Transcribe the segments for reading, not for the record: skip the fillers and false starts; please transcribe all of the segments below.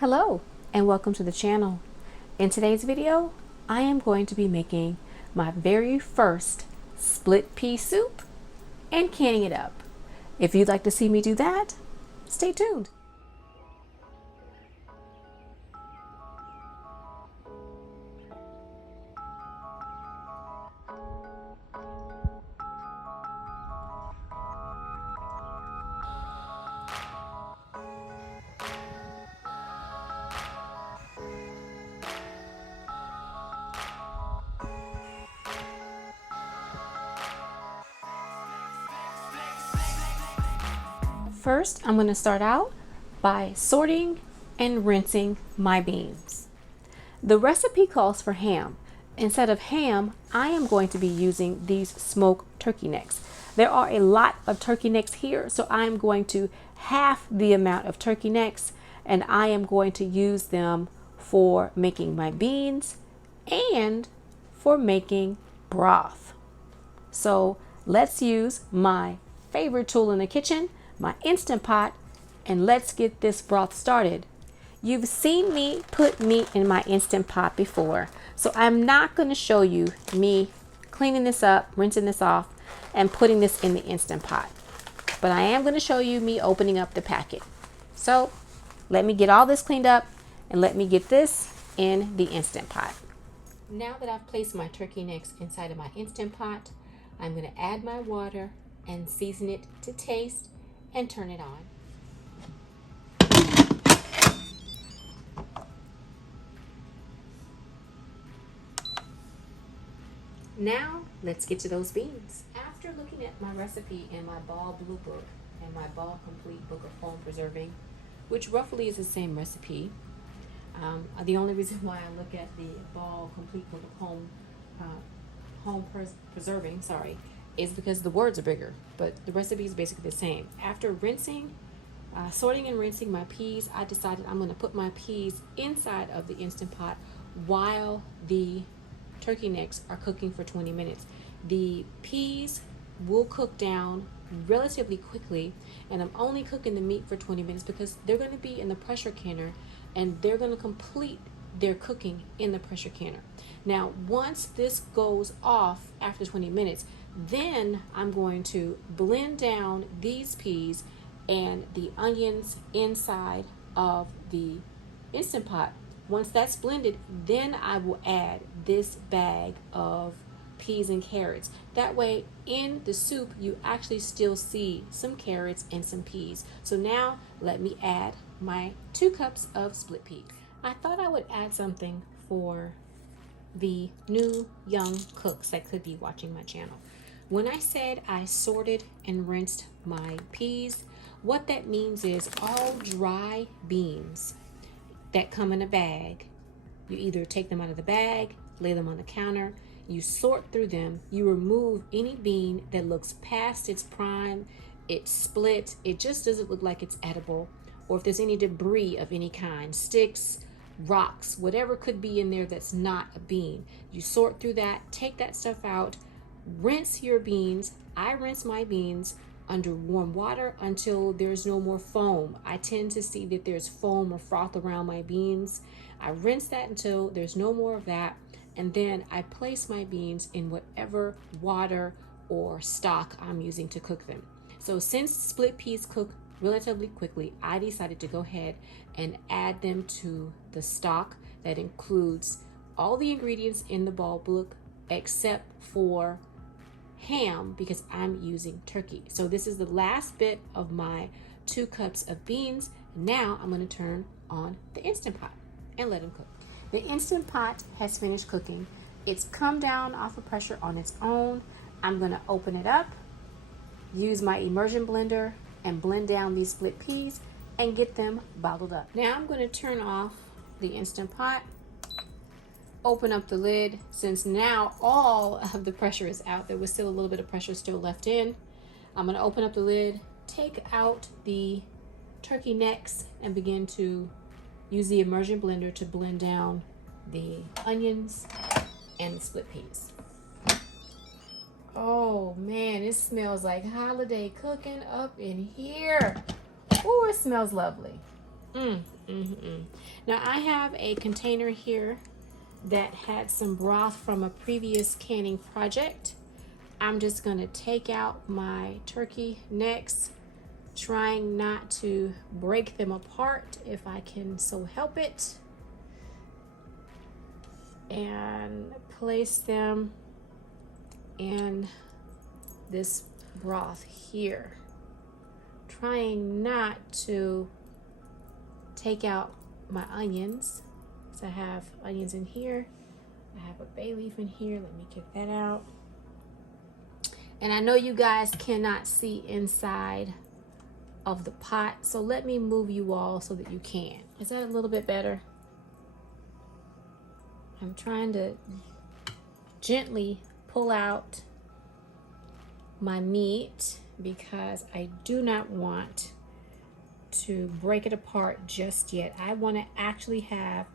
Hello and welcome to the channel. In today's video, I am going to be making my very first split pea soup and canning it up. If you'd like to see me do that, stay tuned. First, I'm going to start out by sorting and rinsing my beans. The recipe calls for ham. Instead of ham, I am going to be using these smoked turkey necks. There are a lot of turkey necks here, so I am going to half the amount of turkey necks, and I am going to use them for making my beans and for making broth. So let's use my favorite tool in the kitchen, my Instant Pot, and let's get this broth started. You've seen me put meat in my Instant Pot before, so I'm not going to show you me cleaning this up, rinsing this off, and putting this in the Instant Pot. But I am going to show you me opening up the packet. So let me get all this cleaned up and let me get this in the Instant Pot. Now that I've placed my turkey necks inside of my Instant Pot, I'm going to add my water and season it to taste and turn it on. Now let's get to those beans. After looking at my recipe in my Ball Blue book and my Ball Complete book of home preserving, which roughly is the same recipe, the only reason why I look at the Ball Complete book of home preserving, is because the words are bigger, but the recipe is basically the same. After rinsing, sorting and rinsing my peas, I decided I'm going to put my peas inside of the Instant Pot while the turkey necks are cooking for 20 minutes. The peas will cook down relatively quickly, and I'm only cooking the meat for 20 minutes because they're going to be in the pressure canner and they're going to complete their cooking in the pressure canner. Now, once this goes off after 20 minutes, then I'm going to blend down these peas and the onions inside of the Instant Pot. Once that's blended, then I will add this bag of peas and carrots. That way, in the soup, you actually still see some carrots and some peas. So now, let me add my 2 cups of split peas. I thought I would add something for the new young cooks that could be watching my channel. When I said I sorted and rinsed my peas, what that means is all dry beans that come in a bag, you either take them out of the bag, lay them on the counter, you sort through them, you remove any bean that looks past its prime, it's split, it just doesn't look like it's edible, or if there's any debris of any kind, sticks, rocks, whatever could be in there that's not a bean. You sort through that, take that stuff out, rinse your beans. I rinse my beans under warm water until there's no more foam. I tend to see that there's foam or froth around my beans. I rinse that until there's no more of that, and then I place my beans in whatever water or stock I'm using to cook them. So since split peas cook relatively quickly, I decided to go ahead and add them to the stock that includes all the ingredients in the Ball book except for ham, because I'm using turkey. So this is the last bit of my 2 cups of beans. Now I'm going to turn on the Instant Pot and let them cook. The Instant Pot has finished cooking. It's come down off of pressure on its own. I'm going to open it up, use my immersion blender, and blend down these split peas and get them bottled up. Now I'm going to turn off the Instant Pot, open up the lid. Since now all of the pressure is out, there was still a little bit of pressure still left in. I'm going to open up the lid, take out the turkey necks, and begin to use the immersion blender to blend down the onions and the split peas. Oh man, it smells like holiday cooking up in here. Oh, it smells lovely. Now I have a container here that had some broth from a previous canning project. I'm just gonna take out my turkey necks, trying not to break them apart if I can so help it, and place them in this broth here, trying not to take out my onions. So I have onions in here, I have a bay leaf in here. Let me get that out. And I know you guys cannot see inside of the pot, so let me move you all so that you can. Is that a little bit better? I'm trying to gently pull out my meat because I do not want to break it apart just yet. I want to actually have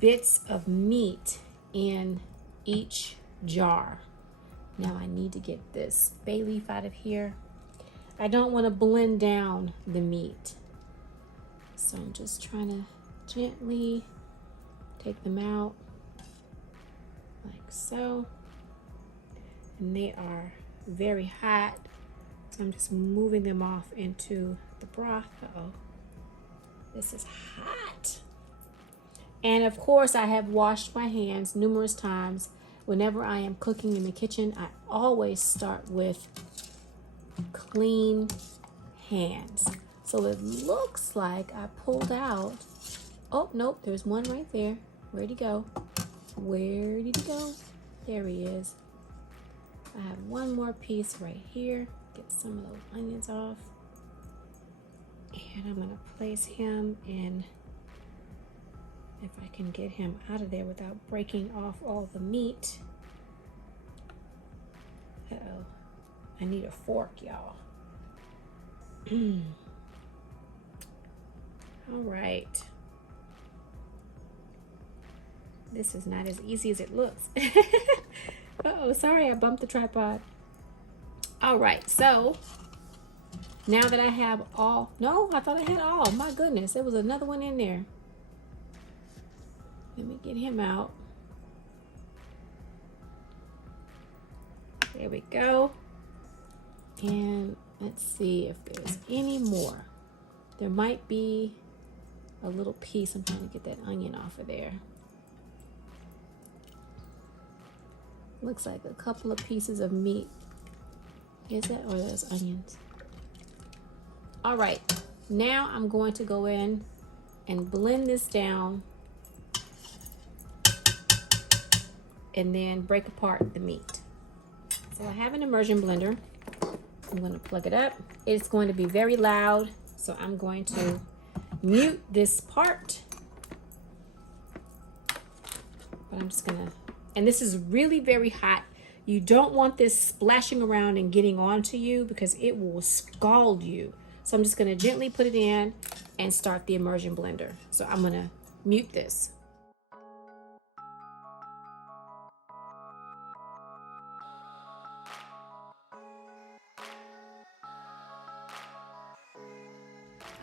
bits of meat in each jar. Now I need to get this bay leaf out of here. I don't want to blend down the meat, so I'm just trying to gently take them out like so. And they are very hot, so I'm just moving them off into the broth. Uh-oh, this is hot. And of course I have washed my hands numerous times. Whenever I am cooking in the kitchen, I always start with clean hands. So it looks like I pulled out, oh nope, there's one right there. Where'd he go? Where did he go? There he is. I have one more piece right here. Get some of those onions off. And I'm gonna place him in, if I can get him out of there without breaking off all the meat. Uh-oh, I need a fork, y'all. All right. This is not as easy as it looks. Uh-oh, sorry, I bumped the tripod. All right, so now that I have all, no, I thought I had all, my goodness, there was another one in there. Let me get him out. There we go. And let's see if there's any more. There might be a little piece. I'm trying to get that onion off of there. Looks like a couple of pieces of meat. Is that, or those onions? All right, now I'm going to go in and blend this down and then break apart the meat. So I have an immersion blender. I'm going to plug it up. It's going to be very loud, so I'm going to mute this part. But I'm just gonna, and this is really very hot. You don't want this splashing around and getting onto you because it will scald you. So I'm just gonna gently put it in and start the immersion blender. So I'm gonna mute this.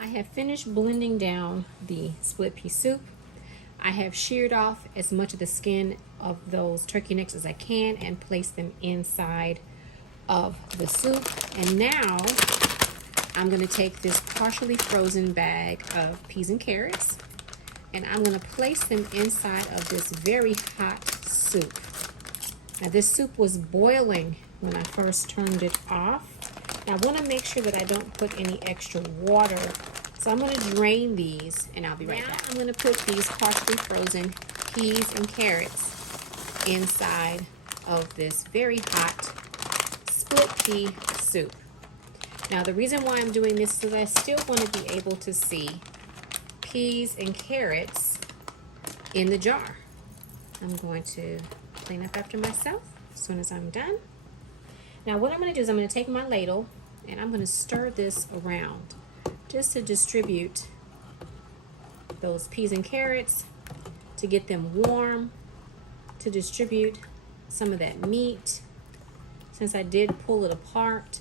I have finished blending down the split pea soup. I have sheared off as much of the skin of those turkey necks as I can and placed them inside of the soup. And now I'm going to take this partially frozen bag of peas and carrots and I'm going to place them inside of this very hot soup. Now this soup was boiling when I first turned it off. Now I want to make sure that I don't put any extra water. So I'm going to drain these and I'll be right back. I'm going to put these partially frozen peas and carrots inside of this very hot split pea soup. Now the reason why I'm doing this is I still want to be able to see peas and carrots in the jar. I'm going to clean up after myself as soon as I'm done. Now what I'm going to do is I'm going to take my ladle and I'm going to stir this around just to distribute those peas and carrots, to get them warm, to distribute some of that meat, since I did pull it apart,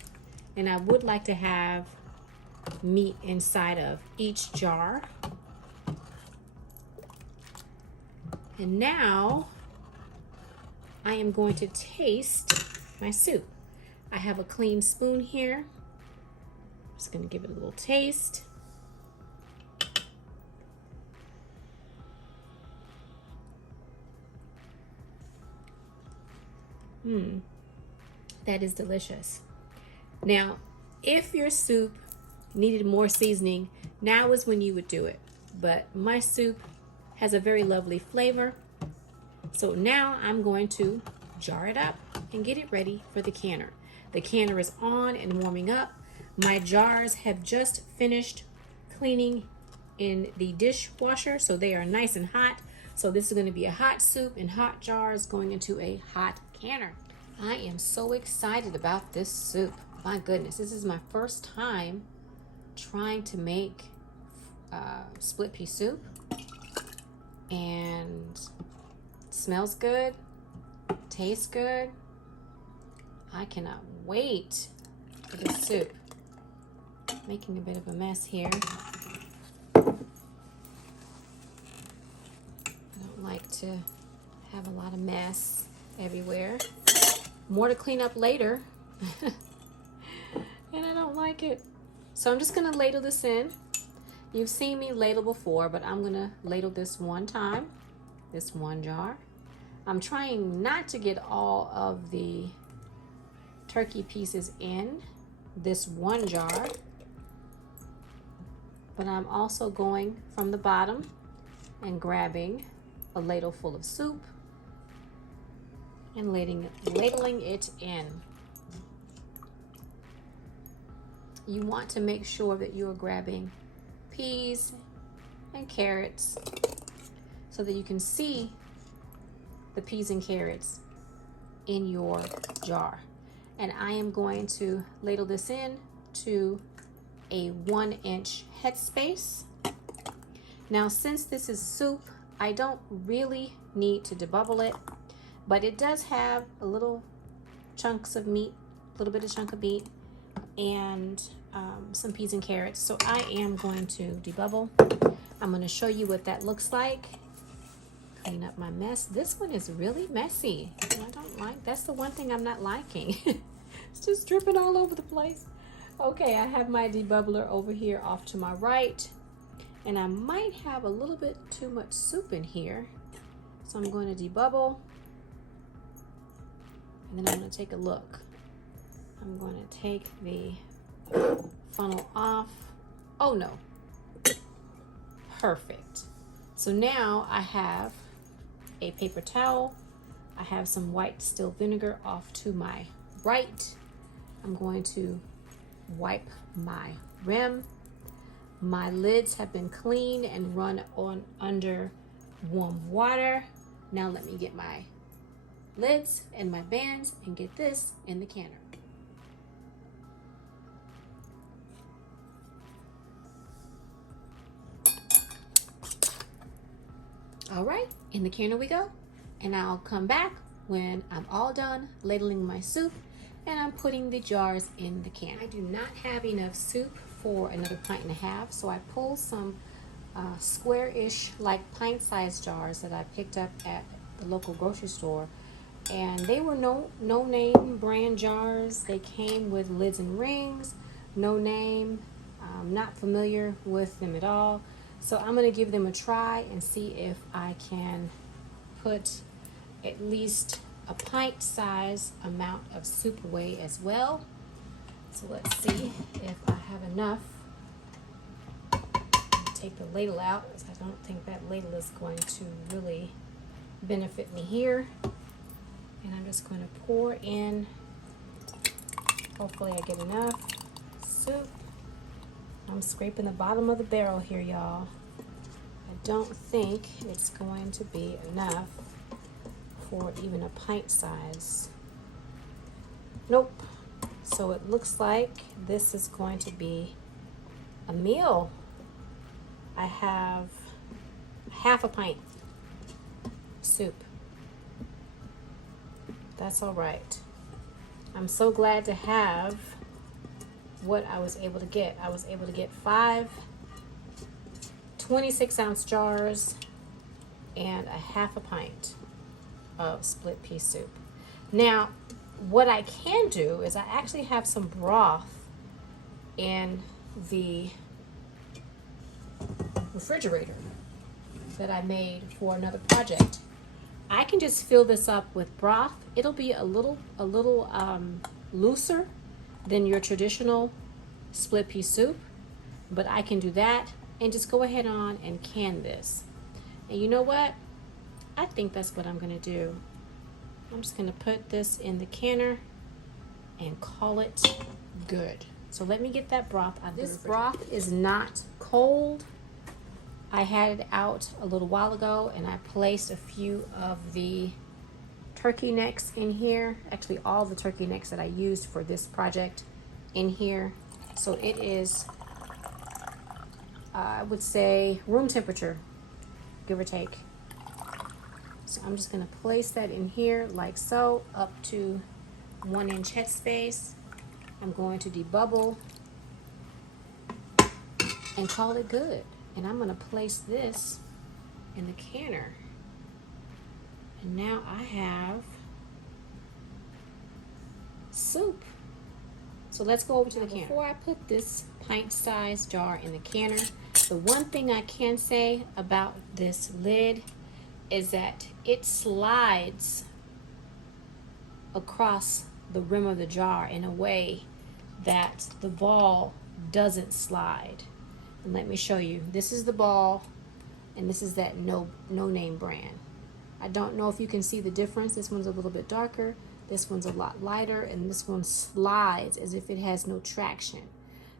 and I would like to have meat inside of each jar. And now I am going to taste my soup. I have a clean spoon here. Just gonna give it a little taste. That is delicious. Now, if your soup needed more seasoning, now is when you would do it. But my soup has a very lovely flavor. So now I'm going to jar it up and get it ready for the canner. The canner is on and warming up. My jars have just finished cleaning in the dishwasher, so they are nice and hot. So this is going to be a hot soup in hot jars going into a hot canner. I am so excited about this soup. My goodness, this is my first time trying to make split pea soup, and it smells good, tastes good. I cannot wait for this soup. Making a bit of a mess here. I don't like to have a lot of mess everywhere. More to clean up later. And I don't like it. So I'm just gonna ladle this in. You've seen me ladle before, but I'm gonna ladle this one time, this one jar. I'm trying not to get all of the turkey pieces in this one jar, but I'm also going from the bottom and grabbing a ladle full of soup and ladling it in. You want to make sure that you are grabbing peas and carrots so that you can see the peas and carrots in your jar. And I am going to ladle this in to a 1-inch headspace. Now, since this is soup, I don't really need to debubble it, but it does have a little chunks of meat, a little bit of chunk of meat, and some peas and carrots. So I am going to debubble. I'm going to show you what that looks like. Clean up my mess. This one is really messy. I don't like, that's the one thing I'm not liking. It's just dripping all over the place. Okay, I have my debubbler over here off to my right, and I might have a little bit too much soup in here. So I'm going to debubble, and then I'm going to take a look. I'm going to take the funnel off. Oh no. Perfect. So now I have a paper towel. I have some white still vinegar off to my right. I'm going to wipe my rim. My lids have been cleaned and run on under warm water. Now let me get my lids and my bands and get this in the canner. All right, in the canner we go, and I'll come back when I'm all done ladling my soup and I'm putting the jars in the can. I do not have enough soup for another 1.5 pints, so I pulled some square-ish, like pint-sized jars that I picked up at the local grocery store, and they were no-name brand jars. They came with lids and rings, no name. I'm not familiar with them at all. So I'm going to give them a try and see if I can put at least a pint-size amount of soup away as well. So let's see if I have enough. Take the ladle out, because I don't think that ladle is going to really benefit me here. And I'm just going to pour in. Hopefully I get enough soup. I'm scraping the bottom of the barrel here, y'all. I don't think it's going to be enough for even a pint size. Nope. So it looks like this is going to be a meal. I have half a pint soup. That's all right. I'm so glad to have what I was able to get. I was able to get 5 26-ounce jars and a half a pint of split pea soup. Now, what I can do is I actually have some broth in the refrigerator that I made for another project. I can just fill this up with broth. It'll be a little looser than your traditional split pea soup, but I can do that and just go ahead on and can this. And you know what? I think that's what I'm gonna do. I'm just gonna put this in the canner and call it good. So let me get that broth out of the refrigerator. This broth is not cold. I had it out a little while ago and I placed a few of the turkey necks in here. Actually, all the turkey necks that I used for this project in here. So it is, I would say, room temperature, give or take. So I'm just gonna place that in here like so, up to 1 inch headspace. I'm going to debubble and call it good. And I'm gonna place this in the canner. And now I have soup. So let's go over to the canner. Before I put this pint-sized jar in the canner, the one thing I can say about this lid is that it slides across the rim of the jar in a way that the ball doesn't slide. And let me show you. This is the ball, and this is that no name brand. I don't know if you can see the difference. This one's a little bit darker, this one's a lot lighter, and this one slides as if it has no traction.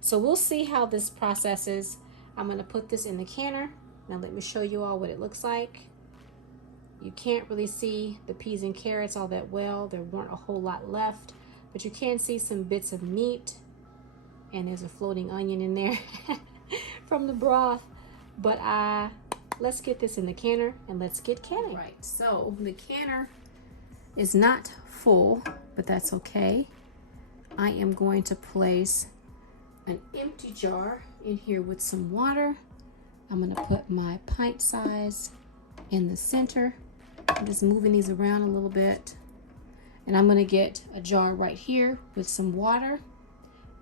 So we'll see how this processes. I'm gonna put this in the canner. Now let me show you all what it looks like. You can't really see the peas and carrots all that well. There weren't a whole lot left, but you can see some bits of meat, and there's a floating onion in there from the broth. But let's get this in the canner and let's get canning. Right, so the canner is not full, but that's okay. I am going to place an empty jar in here with some water. I'm gonna put my pint size in the center. I'm just moving these around a little bit. And I'm gonna get a jar right here with some water,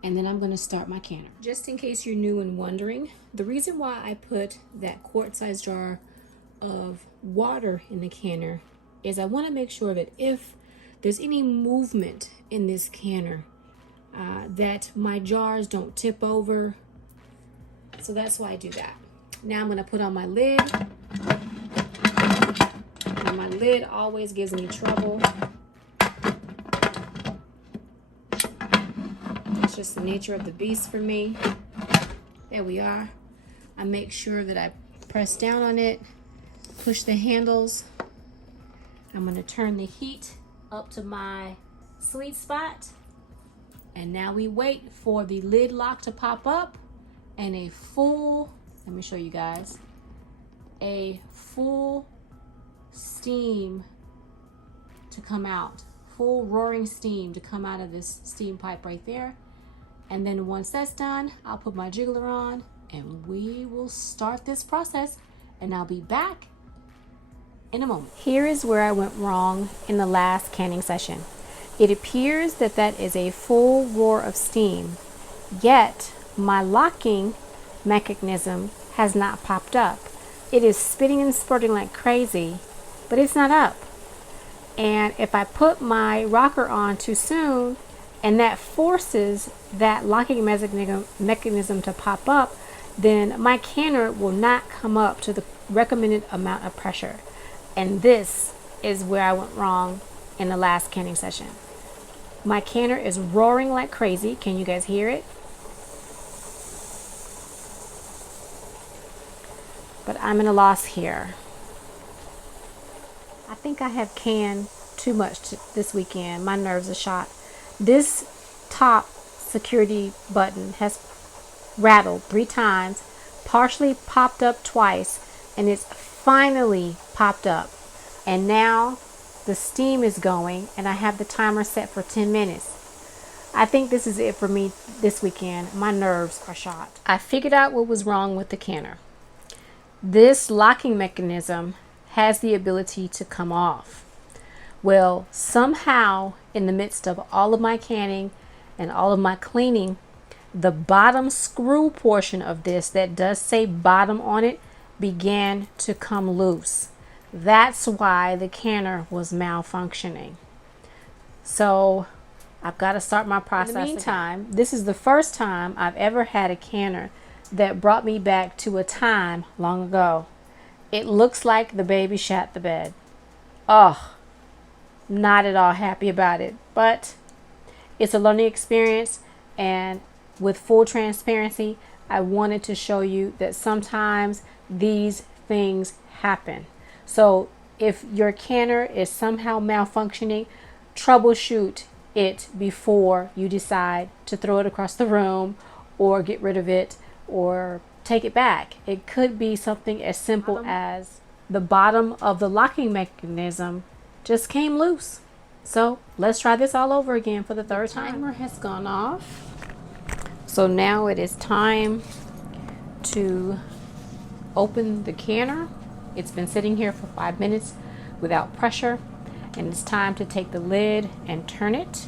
and then I'm gonna start my canner. Just in case you're new and wondering, the reason why I put that quart-sized jar of water in the canner is I wanna make sure that if there's any movement in this canner, that my jars don't tip over. So that's why I do that. Now I'm gonna put on my lid. And my lid always gives me trouble. It's just the nature of the beast for me. There we are. I make sure that I press down on it, push the handles. I'm gonna turn the heat up to my sweet spot. And now we wait for the lid lock to pop up and a full, let me show you guys, a full steam to come out, full roaring steam to come out of this steam pipe right there. And then once that's done, I'll put my jiggler on and we will start this process, and I'll be back in a moment. Here is where I went wrong in the last canning session. It appears that that is a full roar of steam, yet my locking mechanism has not popped up. It is spitting and spurting like crazy, but it's not up. And if I put my rocker on too soon, and that forces that locking mechanism to pop up, then my canner will not come up to the recommended amount of pressure. And this is where I went wrong in the last canning session. My canner is roaring like crazy. Can you guys hear it? But I'm in a loss here. I think I have canned too much this weekend. My nerves are shot. This top security button has rattled 3 times, partially popped up twice, and it's finally popped up. And now the steam is going, and I have the timer set for 10 minutes. I think this is it for me this weekend. My nerves are shot. I figured out what was wrong with the canner. This locking mechanism has the ability to come off. Well, somehow in the midst of all of my canning and all of my cleaning, the bottom screw portion of this that does say bottom on it began to come loose. That's why the canner was malfunctioning. So I've got to start my process. In the meantime, this is the first time I've ever had a canner that brought me back to a time long ago. It looks like the baby shat the bed. Oh, not at all happy about it, but it's a learning experience, and with full transparency, I wanted to show you that sometimes these things happen. So if your canner is somehow malfunctioning, troubleshoot it before you decide to throw it across the room or get rid of it or take it back. It could be something as simple as the bottom of the locking mechanism just came loose. So let's try this all over again for the third time. The timer has gone off. So now it is time to open the canner. It's been sitting here for 5 minutes without pressure, and it's time to take the lid and turn it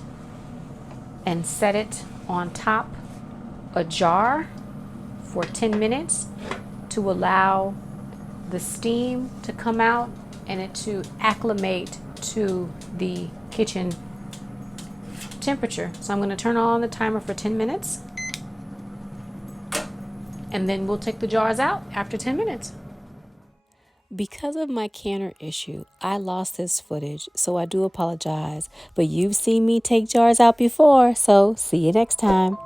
and set it on top a jar for 10 minutes to allow the steam to come out and it to acclimate to the kitchen temperature. So I'm going to turn on the timer for 10 minutes and then we'll take the jars out after 10 minutes. Because of my canner issue, I lost this footage, so I do apologize. But you've seen me take jars out before, so see you next time.